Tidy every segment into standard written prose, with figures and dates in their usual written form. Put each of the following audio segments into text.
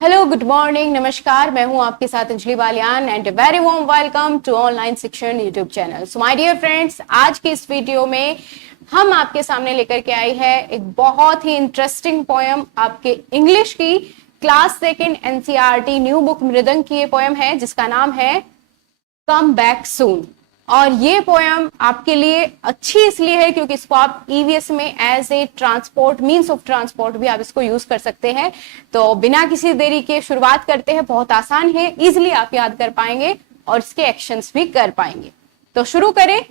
Hello, good morning, नमस्कार। मैं हूं आपके साथ Anjali Baliyan and very warm welcome to online Shikshan YouTube channel. So my dear friends, आज की इस वीडियो में हम आपके सामने लेकर के आई है एक बहुत ही इंटरेस्टिंग पोयम, आपके इंग्लिश की class second NCERT new book मृदंग की ये पोयम है जिसका नाम है कम बैक सून। और ये पोयम आपके लिए अच्छी इसलिए है क्योंकि इसको आप ईवीएस में as a transport means of transport भी आप इसको यूज कर सकते हैं। तो बिना किसी देरी के शुरुआत करते हैं। बहुत आसान है, इजिली आप याद कर पाएंगे और इसके एक्शंस भी कर पाएंगे। तो शुरू करें।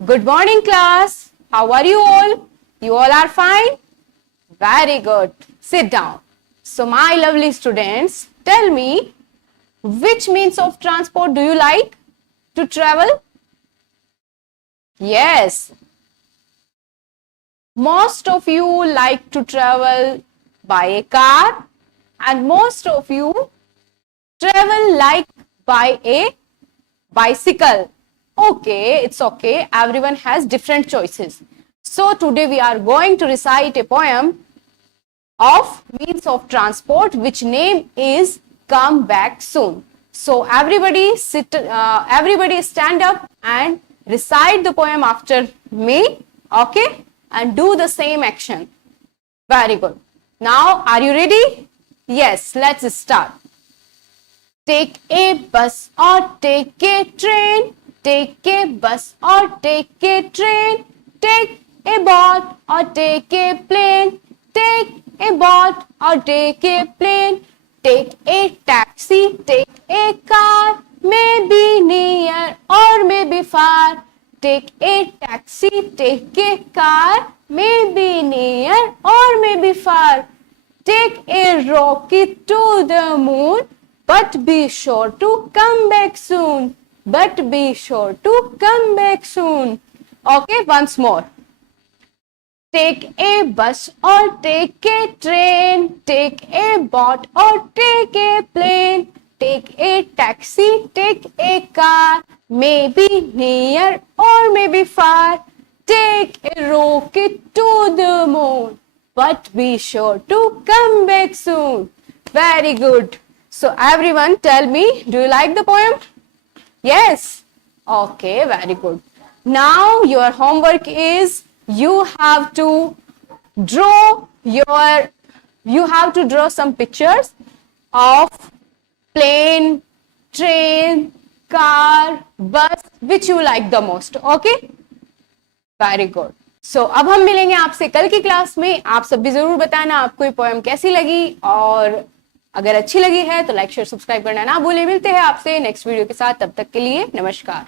Good morning class, how are you all? You all are fine? Very good, sit down. So my lovely students, tell me, which means of transport do you like to travel? Yes, most of you like to travel by a car and most of you travel like by a bicycle. Okay, it's okay, everyone has different choices. So today we are going to recite a poem of means of transport which name is come back soon. So everybody everybody stand up and recite the poem after me, okay, and do the same action. Very good. Now are you ready? Yes, let's start. Take a bus or take a train, take a bus or take a train, take a boat or take a plane, take a boat or take a plane, take a taxi, take a car, maybe near or maybe far. Take a taxi, take a car, maybe near or maybe far. Take a rocket to the moon, but be sure to come back soon. But be sure to come back soon. Okay, once more. Take a bus or take a train, take a boat or take a plane, take a taxi, take a car, maybe near or maybe far. Take a rocket to the moon, but be sure to come back soon. Very good. So everyone tell me, do you like the poem? Yes? Okay, very good. Now your homework is you have to draw some pictures of plane, train, car, bus, which you like the most. Okay? Very good. So अब हम मिलेंगे आपसे कल की class में। आप सब भी जरूर बताना आपको ये पोएम कैसी लगी, और अगर अच्छी लगी है तो लाइक शेयर सब्सक्राइब करना ना भूलें। मिलते हैं आपसे नेक्स्ट वीडियो के साथ, तब तक के लिए नमस्कार।